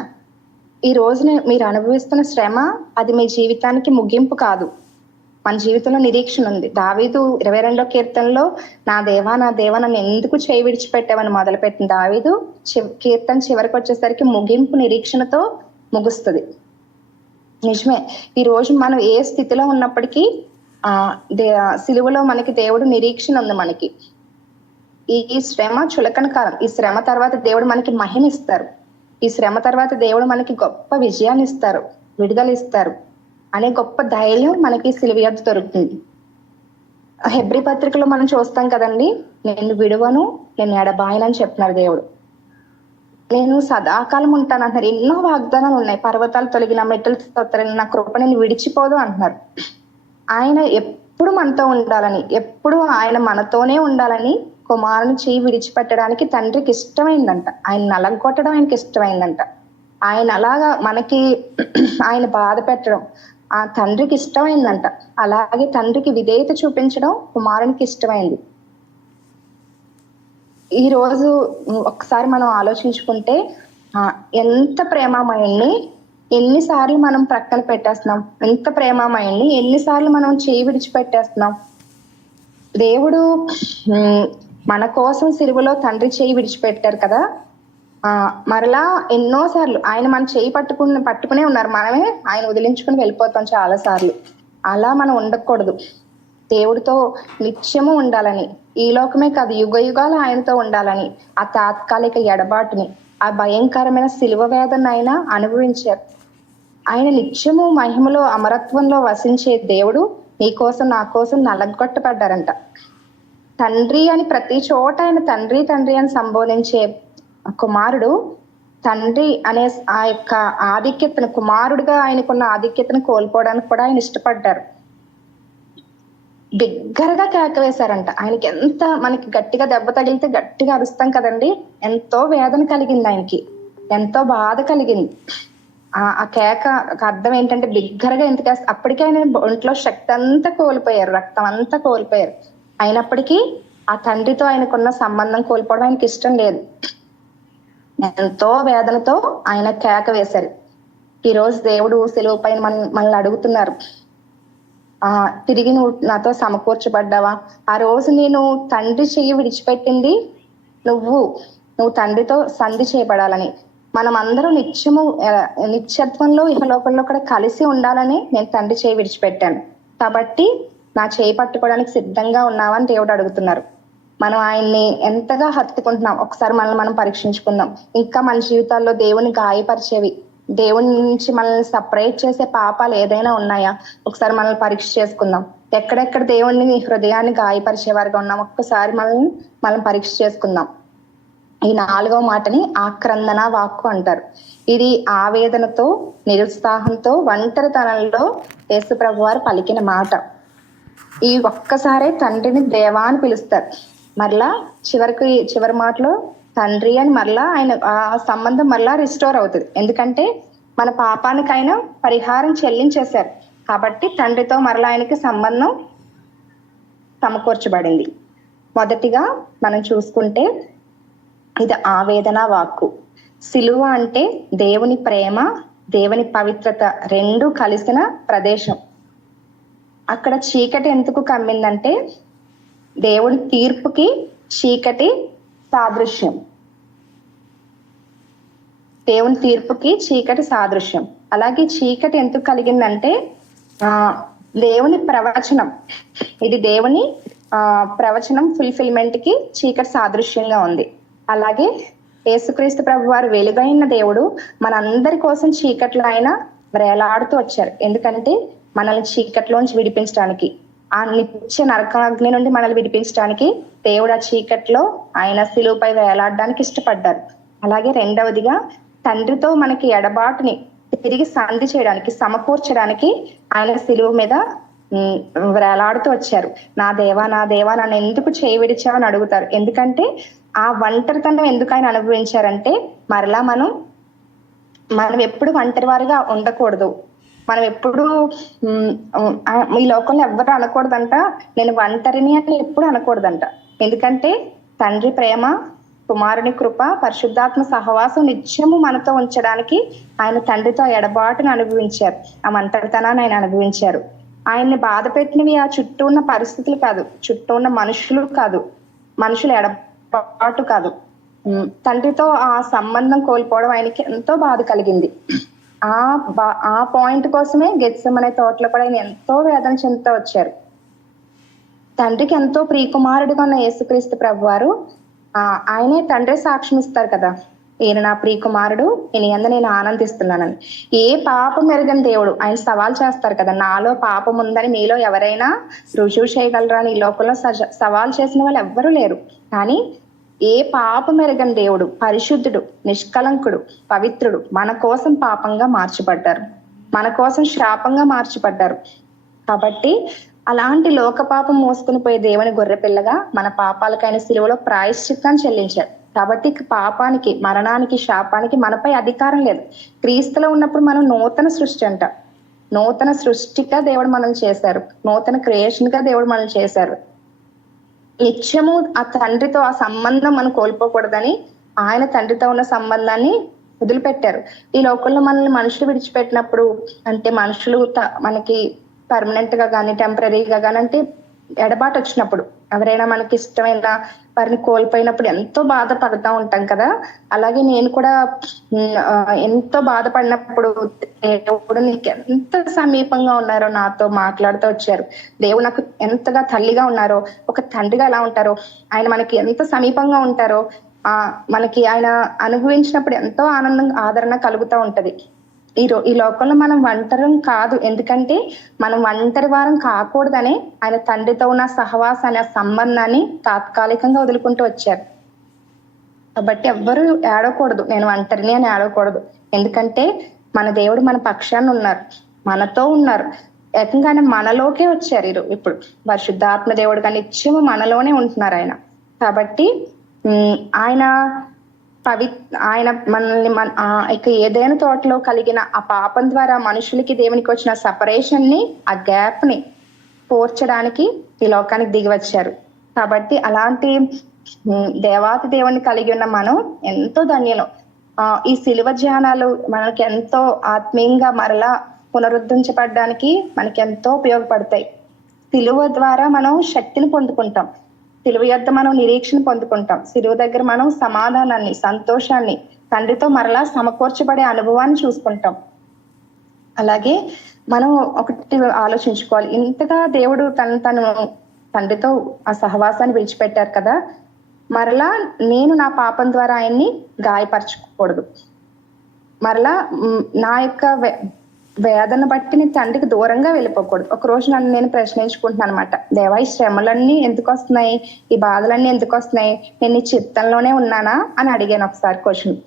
ఈ రోజున మీరు అనుభవిస్తున్న శ్రమ అది మీ జీవితానికి ముగింపు కాదు, మన జీవితంలో నిరీక్షణ ఉంది. దావీదు 22వ కీర్తనలో నా దేవా నన్ను ఎందుకు చేయి విడిచిపెట్టావని మొదలుపెట్టిన దావీదు కీర్తన చివరికి వచ్చేసరికి ముగింపు నిరీక్షణతో ముగుస్తుంది. నిజమే, ఈ రోజు మనం ఏ స్థితిలో ఉన్నప్పటికీ సిలువలో మనకి దేవుడు నిరీక్షణ ఉంది. మనకి ఈ శ్రమ చులకన కాలం, ఈ శ్రమ తర్వాత దేవుడు మనకి మహిమ ఇస్తారు, ఈ శ్రమ తర్వాత దేవుడు మనకి గొప్ప విజయాన్ని ఇస్తారు, విడుదల ఇస్తారు అనే గొప్ప ధైర్యం మనకి సిలువ యొద్ద దొరుకుతుంది. హెబ్రీ పత్రికలో మనం చూస్తాం కదండి, నేను విడువను, నేను ఎడబాయనని చెప్తున్నారు దేవుడు. నేను సదాకాలం ఉంటాను అంటున్నారు. ఎన్నో వాగ్దానాలు ఉన్నాయి, పర్వతాలు తొలగిన మెట్టలు తొత్తరిన నా కృప నేను విడిచిపోదు అంటున్నారు. ఆయన ఎప్పుడు మనతో ఉండాలని, ఎప్పుడు ఆయన మనతోనే ఉండాలని కుమారుని చేయి విడిచిపెట్టడానికి తండ్రికి ఇష్టమైందంట. ఆయన నలగొట్టడం ఆయనకి ఇష్టమైందంట. ఆయన అలాగా మనకి ఆయన బాధ పెట్టడం ఆ తండ్రికి ఇష్టమైందంట. అలాగే తండ్రికి విధేయత చూపించడం కుమారునికి ఇష్టమైంది. ఈ రోజు ఒకసారి మనం ఆలోచించుకుంటే ఎంత ప్రేమమయుణ్ణి ఎన్నిసార్లు మనం ప్రక్కన పెట్టేస్తున్నాం, ఎంత ప్రేమమయుణ్ణి ఎన్నిసార్లు మనం చేయి విడిచిపెట్టేస్తున్నాం. దేవుడు మన కోసం సిలువలో తండ్రి చేయి విడిచిపెట్టారు కదా, మరలా ఎన్నోసార్లు ఆయన మన చేయి పట్టుకునే ఉన్నారు, మనమే ఆయన వదిలించుకుని వెళ్ళిపోతాం చాలా సార్లు. అలా మనం ఉండకూడదు, దేవుడితో నిత్యము ఉండాలని, ఈ లోకమే కాదు యుగ యుగాలు ఆయనతో ఉండాలని ఆ తాత్కాలిక ఎడబాటుని, ఆ భయంకరమైన సిలువ వేదన ఆయన అనుభవించారు. ఆయన నిత్యము మహిమలో అమరత్వంలో వసించే దేవుడు నీ కోసం నా కోసం నలగొట్టబడ్డారంట. తండ్రి అని ప్రతి చోట ఆయన తండ్రి తండ్రి అని సంబోధించే కుమారుడు తండ్రి అనే ఆ యొక్క ఆధిక్యతను, కుమారుడిగా ఆయనకున్న ఆధిక్యతను కోల్పోవడానికి కూడా ఆయన ఇష్టపడ్డారు. బిగ్గరగా కేక వేశారంట. ఆయనకి ఎంత మనకి గట్టిగా దెబ్బ తగిలితే గట్టిగా అరుస్తాం కదండి, ఎంతో వేదన కలిగింది ఆయనకి, ఎంతో బాధ కలిగింది. ఆ కేక అర్థం ఏంటంటే బిగ్గరగా ఎందుకు అప్పటికే ఆయన ఒంట్లో శక్తి అంతా కోల్పోయారు, రక్తం అంతా కోల్పోయారు. అయినప్పటికీ ఆ తండ్రితో ఆయనకున్న సంబంధం కోల్పోవడం ఆయనకి ఇష్టం లేదు. ఎంతో వేదనతో ఆయన కేక వేశారు. ఈ రోజు దేవుడు సెలవు పైన మనల్ని అడుగుతున్నారు, తిరిగి నువ్వు నాతో సమకూర్చబడ్డావా? ఆ రోజు నేను తండ్రి చెయ్యి విడిచిపెట్టింది నువ్వు తండ్రితో సంధి చేయబడాలని, మనం అందరూ నిత్యత్వంలో ఇహలోకంలో కూడా కలిసి ఉండాలని నేను తండ్రి చేయి విడిచిపెట్టాను, కాబట్టి నా చేయి పట్టుకోవడానికి సిద్ధంగా ఉన్నావా అని దేవుడు అడుగుతున్నారు. మనం ఆయన్ని ఎంతగా హత్తుకుంటున్నాం ఒకసారి మనల్ని మనం పరీక్షించుకుందాం. ఇంకా మన జీవితాల్లో దేవుని గాయపరిచేవి, దేవుని నుంచి మనల్ని సపరేట్ చేసే పాపాలు ఏదైనా ఉన్నాయా? ఒకసారి మనల్ని పరీక్ష చేసుకుందాం. ఎక్కడెక్కడ దేవుని హృదయాన్ని గాయపరిచేవారుగా ఉన్నాం ఒక్కసారి మనం పరీక్ష చేసుకుందాం. ఈ 4వ మాటని ఆక్రందన వాక్కు అంటారు. ఇది ఆవేదనతో, నిరుత్సాహంతో, ఒంటరితనంలో యేసు ప్రభు వారు పలికిన మాట. ఈ ఒక్కసారే తండ్రిని దేవా అని పిలుస్తారు. మరలా చివరి మాటలో తండ్రి అని మరలా ఆయన ఆ సంబంధం మరలా రిస్టోర్ అవుతుంది. ఎందుకంటే మన పాపానికి ఆయన పరిహారం చెల్లించేశారు కాబట్టి తండ్రితో మరలా ఆయనకి సంబంధం సమకూర్చబడింది. మొదటిగా మనం చూసుకుంటే ఇది ఆవేదన వాక్కు. సిలువ అంటే దేవుని ప్రేమ, దేవుని పవిత్రత రెండు కలిసిన ప్రదేశం. అక్కడ చీకటి ఎందుకు కమ్మిందంటే దేవుని తీర్పుకి చీకటి సాదృశ్యం. దేవుని తీర్పుకి చీకటి సాదృశ్యం. అలాగే చీకటి ఎందుకు కలిగిందంటే దేవుని ప్రవచనం, ఇది దేవుని ప్రవచనం ఫుల్ఫిల్మెంట్ కి చీకటి సాదృశ్యంగా ఉంది. అలాగే యేసుక్రీస్తు ప్రభు వారు వెలుగైన దేవుడు మనందరి కోసం చీకట్లో ఆయన వేలాడుతూ వచ్చారు. ఎందుకంటే మనల్ని చీకట్లోంచి విడిపించడానికి, ఆ నిత్య నరకాగ్ని నుండి మనల్ని విడిపించడానికి దేవుడు ఆ చీకట్లో ఆయన శిలువపై వేలాడడానికి ఇష్టపడ్డారు. అలాగే రెండవదిగా తండ్రితో మనకి ఎడబాటుని తిరిగి సంధి చేయడానికి, సమకూర్చడానికి ఆయన శిలువ మీద వేలాడుతూ వచ్చారు. నా దేవా నన్ను ఎందుకు చేయి విడిచావు అని అడుగుతారు. ఎందుకంటే ఆ ఒంటరితనం ఎందుకు ఆయన అనుభవించారంటే మరలా మనం ఎప్పుడు ఒంటరి వారిగా ఉండకూడదు. మనం ఎప్పుడు ఈ లోకంలో ఎవ్వరు అనకూడదంట నేను ఒంటరిని అని ఎప్పుడు అనకూడదంట. ఎందుకంటే తండ్రి ప్రేమ, కుమారుని కృప, పరిశుద్ధాత్మ సహవాసం నిత్యము మనతో ఉంచడానికి ఆయన తండ్రితో ఎడబాటును అనుభవించారు. ఆ ఒంటరితనాన్ని ఆయన అనుభవించారు. ఆయన్ని బాధ పెట్టినవి ఆ చుట్టూ ఉన్న పరిస్థితులు కాదు, చుట్టూ ఉన్న మనుషులు కాదు, మనుషుల ఎడబాటు కాదు. తండ్రితో ఆ సంబంధం కోల్పోవడం ఆయనకి ఎంతో బాధ కలిగింది. ఆ పాయింట్ కోసమే గెత్సెమనే తోటలో కూడా ఆయన ఎంతో వేదన చెందుతూ వచ్చారు. తండ్రికి ఎంతో ప్రియకుమారుడిగా ఉన్న యేసుక్రీస్తు ప్రభు వారు ఆయనే తండ్రి సాక్ష్యం ఇస్తారు కదా, ఈయన నా ప్రియకుమారుడు, ఈయన యందు నేను ఆనందిస్తున్నానని. ఏ పాపం ఎరగని దేవుడు ఆయన సవాల్ చేస్తారు కదా, నాలో పాపం ఉందని మీలో ఎవరైనా రుజువు చేయగలరా అని ఈ లోకంలో సవాల్ చేసిన వాళ్ళు ఎవ్వరూ లేరు. కానీ ఏ పాపం ఎరగని దేవుడు, పరిశుద్ధుడు, నిష్కలంకుడు, పవిత్రుడు మన కోసం పాపంగా మార్చబడ్డారు, మన కోసం శాపంగా మార్చబడ్డారు. కాబట్టి అలాంటి లోక పాపం మోసుకుని పోయే దేవుని గొర్రె పిల్లగా మన పాపాలకైన సిలువలో ప్రాయశ్చిత్తాన్ని చెల్లించారు. కాబట్టి పాపానికి, మరణానికి, శాపానికి మనపై అధికారం లేదు. క్రీస్తులో ఉన్నప్పుడు మనం నూతన సృష్టి అంట. నూతన సృష్టిగా దేవుడు మనల్ని చేశారు, నూతన క్రియేషన్ గా దేవుడు మనల్ని చేశారు. నిత్యము ఆ తండ్రితో ఆ సంబంధం మనం కోల్పోకూడదని ఆయన తండ్రితో ఉన్న సంబంధాన్ని వదిలిపెట్టారు. ఈ లోకంలో మనల్ని మనుషులు విడిచిపెట్టినప్పుడు, అంటే మనుషులు మనకి పర్మనెంట్ గా కానీ టెంపరీగా కానీ అంటే ఎడబాటు వచ్చినప్పుడు, ఎవరైనా మనకి ఇష్టమైన వారిని కోల్పోయినప్పుడు ఎంతో బాధపడుతూ ఉంటాం కదా. అలాగే నేను కూడా ఎంతో బాధపడినప్పుడు దేవుడు నీకు ఎంత సమీపంగా ఉన్నారో నాతో మాట్లాడుతూ వచ్చారు. దేవుడు నాకు ఎంతగా తల్లిగా ఉన్నారో, ఒక తండ్రిగా ఎలా ఉంటారో, ఆయన మనకి ఎంత సమీపంగా ఉంటారో మనకి ఆయన అనుభవించినప్పుడు ఎంతో ఆనందం, ఆదరణ కలుగుతూ ఉంటది. ఈ లోకంలో మనం ఒంటరం కాదు, ఎందుకంటే మనం ఒంటరి వారం కాకూడదనే ఆయన తండ్రితో ఉన్న సహవాసాన్ని, ఆ సంబంధాన్ని తాత్కాలికంగా వదులుకుంటూ వచ్చారు. కాబట్టి ఎవ్వరూ ఏడవకూడదు, నేను ఒంటరిని అని ఏడవకూడదు. ఎందుకంటే మన దేవుడు మన పక్షాన్ని ఉన్నారు, మనతో ఉన్నారు. ఏకంగానే మనలోకే వచ్చారు. ఇప్పుడు పరిశుద్ధాత్మ దేవుడు కానీ నిత్యము మనలోనే ఉంటున్నారు ఆయన. కాబట్టి ఆయన మనల్ని ఇక ఏదైనా తోటలో కలిగిన ఆ పాపం ద్వారా మనుషులకి దేవునికి వచ్చిన సపరేషన్ ని, ఆ గ్యాప్ ని పోర్చడానికి ఈ లోకానికి దిగి వచ్చారు. కాబట్టి అలాంటి దేవాతి దేవుణ్ణి కలిగి ఉన్న మనం ఎంతో ధన్యులం. ఈ శిలువ ధ్యానాలు మనకి ఎంతో ఆత్మీయంగా మరలా పునరుద్ధరించబడడానికి మనకి ఎంతో ఉపయోగపడతాయి. శిలువ ద్వారా మనం శక్తిని పొందుకుంటాం, శిలువ యొద్ద మనం నిరీక్షణ పొందుకుంటాం, శిలువ దగ్గర మనం సమాధానాన్ని, సంతోషాన్ని, తండ్రితో మరలా సమకూర్చబడే అనుభవాన్ని చూసుకుంటాం. అలాగే మనం ఒకటి ఆలోచించుకోవాలి, ఇంతగా దేవుడు తను తండ్రితో ఆ సహవాసాన్ని విడిచిపెట్టారు కదా, మరలా నేను నా పాపం ద్వారా ఆయన్ని గాయపరచకూడదు, మరలా నా యొక్క వేదన బట్టి నేను తండ్రికి దూరంగా వెళ్ళిపోకూడదు. ఒక రోజు నన్ను నేను ప్రశ్నించుకుంటున్నాను అనమాట, దేవా ఈ శ్రమలన్నీ ఎందుకు వస్తున్నాయి, ఈ బాధలన్నీ ఎందుకు వస్తున్నాయి, నేను నీ చిత్తంలోనే ఉన్నానా అని అడిగాను ఒకసారి క్వశ్చన్.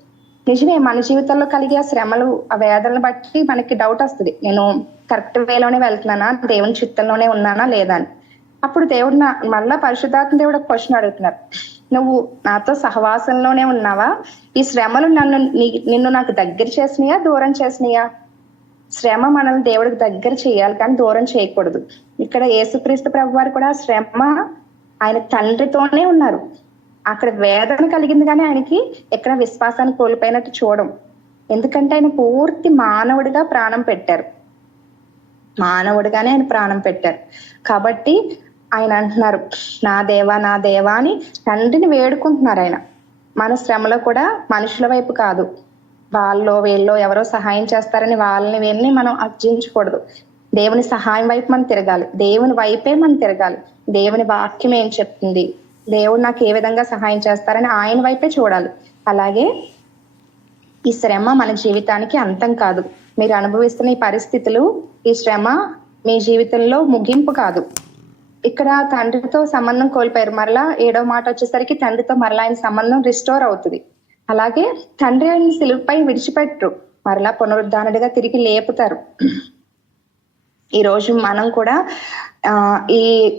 నిజమే, మన జీవితంలో కలిగే ఆ శ్రమలు, ఆ వేదనలు బట్టి మనకి డౌట్ వస్తుంది, నేను కరెక్ట్ వేలోనే వెళ్తున్నానా, దేవుని చిత్తంలోనే ఉన్నానా లేదా అని. అప్పుడు దేవుడు మళ్ళా పరిశుద్ధాత్మ దేవుడు ఒక క్వశ్చన్ అడుగుతున్నారు, నువ్వు నాతో సహవాసంలోనే ఉన్నావా, ఈ శ్రమలు నిన్ను నాకు దగ్గర చేసినాయా దూరం చేసినాయా? శ్రమ మనల్ని దేవుడికి దగ్గర చేయాలి కానీ దూరం చేయకూడదు. ఇక్కడ యేసుక్రీస్తు ప్రభు వారు కూడా శ్రమ ఆయన తండ్రితోనే ఉన్నారు. అక్కడ వేదన కలిగింది కానీ ఆయనకి ఎక్కడ విశ్వాసాన్ని కోల్పోయినట్టు చూడం. ఎందుకంటే ఆయన పూర్తి మానవుడిగా ప్రాణం పెట్టారు, మానవుడిగానే ఆయన ప్రాణం పెట్టారు. కాబట్టి ఆయన అంటున్నారు, నా దేవా నా దేవా అని తండ్రిని వేడుకుంటున్నారు. ఆయన మన శ్రమలో కూడా మనుషుల వైపు కాదు, వాళ్ళలో వీళ్ళలో ఎవరో సహాయం చేస్తారని వాళ్ళని వీళ్ళని మనం అర్జించకూడదు. దేవుని సహాయం వైపు మనం తిరగాలి, దేవుని వైపే మనం తిరగాలి. దేవుని వాక్యం ఏం చెప్తుంది, దేవుడు నాకు ఏ విధంగా సహాయం చేస్తారని ఆయన వైపే చూడాలి. అలాగే ఈ శ్రమ మన జీవితానికి అంతం కాదు. మీరు అనుభవిస్తున్న ఈ పరిస్థితులు, ఈ శ్రమ మీ జీవితంలో ముగింపు కాదు. ఇక్కడ తండ్రితో సంబంధం కోల్పోయారు, మరలా 7వ మాట వచ్చేసరికి తండ్రితో మరలా ఆయన సంబంధం రిస్టోర్ అవుతుంది. అలాగే తండ్రి ఆయన సిలువపై విడిచిపెట్టరు, మరలా పునరుద్ధానుడిగా తిరిగి లేపుతారు. ఈ రోజు మనం కూడా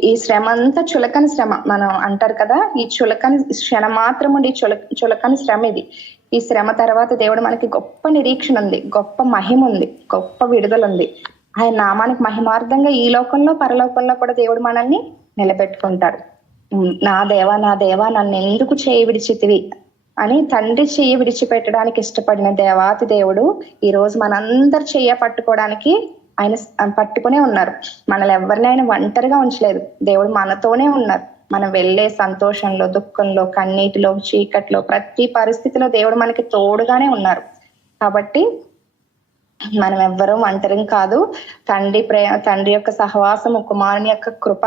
ఈ శ్రమ అంతా చులకని శ్రమ మనం అంటారు కదా, ఈ చులకని క్షణం మాత్రం ఉండి చులకని శ్రమ ఇది. ఈ శ్రమ తర్వాత దేవుడు మనకి గొప్ప నిరీక్షణ ఉంది, గొప్ప మహిమ ఉంది, గొప్ప విడుదల ఉంది. ఆయన నామానికి మహిమార్థంగా ఈ లోకంలో పరలోకంలో కూడా దేవుడు మనల్ని నిలబెట్టుకుంటాడు. నా దేవా నా దేవా నన్ను ఎందుకు చేయి విడిచితివి అని తండ్రి చెయ్యి విడిచిపెట్టడానికి ఇష్టపడిన దేవాతి దేవుడు ఈ రోజు మనందరి చెయ్య పట్టుకోవడానికి ఆయన పట్టుకునే ఉన్నారు. మనల్ని ఎవరిని ఆయన ఒంటరిగా ఉంచలేదు, దేవుడు మనతోనే ఉన్నారు. మనం వెళ్ళే సంతోషంలో, దుఃఖంలో, కన్నీటిలో, చీకట్లో, ప్రతి పరిస్థితిలో దేవుడు మనకి తోడుగానే ఉన్నారు. కాబట్టి మనం ఎవ్వరూ ఒంటరి కాదు. తండ్రి యొక్క సహవాసము, కుమారుని యొక్క కృప,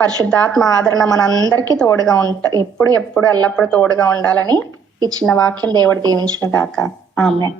పరిశుద్ధాత్మ ఆదరణ మనందరికీ తోడుగా ఎప్పుడు ఎల్లప్పుడు తోడుగా ఉండాలని ఈ చిన్న వాక్యం దేవుడు దీవించిన దాకా. ఆమేన్.